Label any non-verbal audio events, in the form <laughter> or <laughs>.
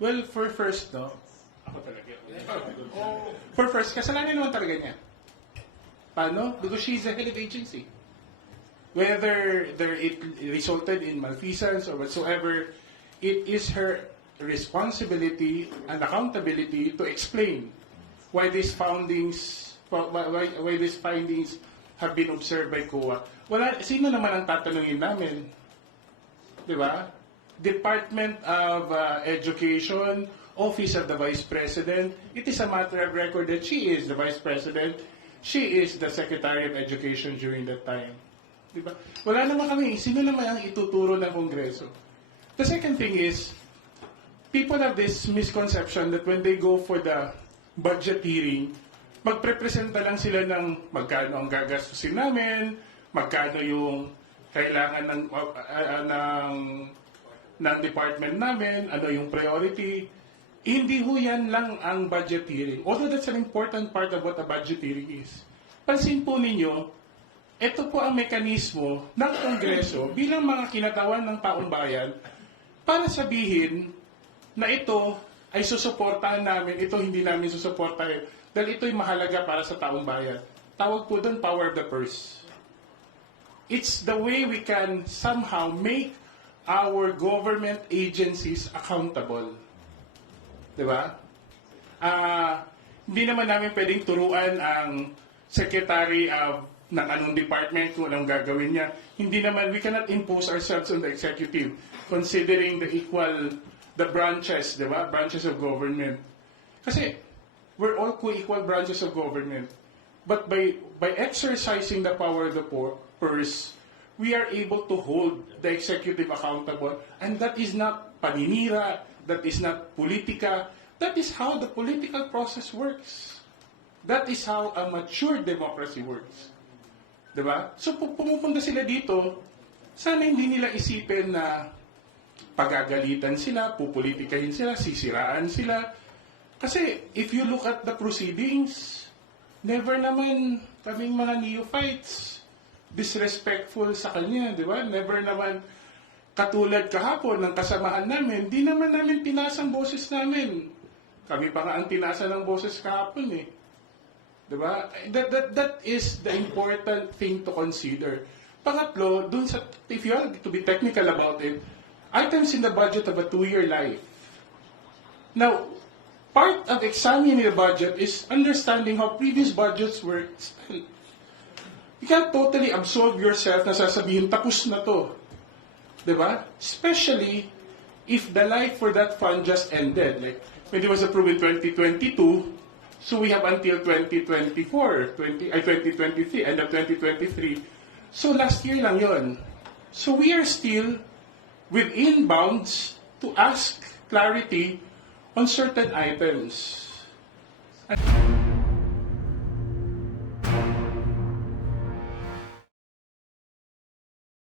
Well, for first, no? Talaga. For first, kasalanan naman talaga niya. Paano? Because she's the head of agency. Whether there it resulted in malfeasance or whatsoever, it is her responsibility and accountability to explain why these findings why, why, why these findings have been observed by COA. Wala, sino naman ang tatanungin namin? Di ba? Department of uh, Education, Office of the Vice President. It is a matter of record that she is the Vice President. She is the Secretary of Education during that time. Di ba? Wala naman kami. Sino naman ang ituturo ng Kongreso? The second thing is, people have this misconception that when they go for the budget hearing, magprepresenta lang sila ng magkano ang gagastusin namin, magkano yung kailangan ng uh, uh, ng ng department namin, ano yung priority. Hindi ho yan lang ang budget hearing. Although that's an important part of what a budget hearing is. Pansin po ninyo, ito po ang mekanismo ng Kongreso <laughs> bilang mga kinatawan ng taong bayan para sabihin na ito ay susuportahan namin, ito hindi namin susuportahan dahil ito'y mahalaga para sa taong bayan. Tawag po doon power of the purse. It's the way we can somehow make our government agencies accountable. Di ba? Ah, hindi naman namin pwedeng turuan ang secretary of ng anong department kung anong gagawin niya. Hindi naman, we cannot impose ourselves on the executive considering the equal, the branches, di ba? Branches of government. Kasi, we're all co-equal branches of government. But by by exercising the power of the purse, we are able to hold the executive accountable, and that is not paninira, that is not politika, that is how the political process works. That is how a mature democracy works. Diba? So pu- pumupunta sila dito, sana hindi nila isipin na pagagalitan sila, pupolitikahin sila, sisiraan sila. Kasi if you look at the proceedings, never naman kaming mga neophytes disrespectful sa kanya, di ba? Never naman katulad kahapon ng kasamahan namin, di naman namin tinaas ang boses namin. Kami pa nga ang tinasa ng boses kahapon eh. Di ba? That, that, that is the important thing to consider. Pangatlo, dun sa, if you are to be technical about it, items in the budget of a two-year life. Now, part of examining the budget is understanding how previous budgets were spent. You can't totally absorb yourself na sasabihin, tapos na to. Ba? Especially if the life for that fund just ended. Like, when it was approved in 2022, so we have until 2024, 20, ay 2023, end of 2023. So last year lang yon. So we are still within bounds to ask clarity on certain items.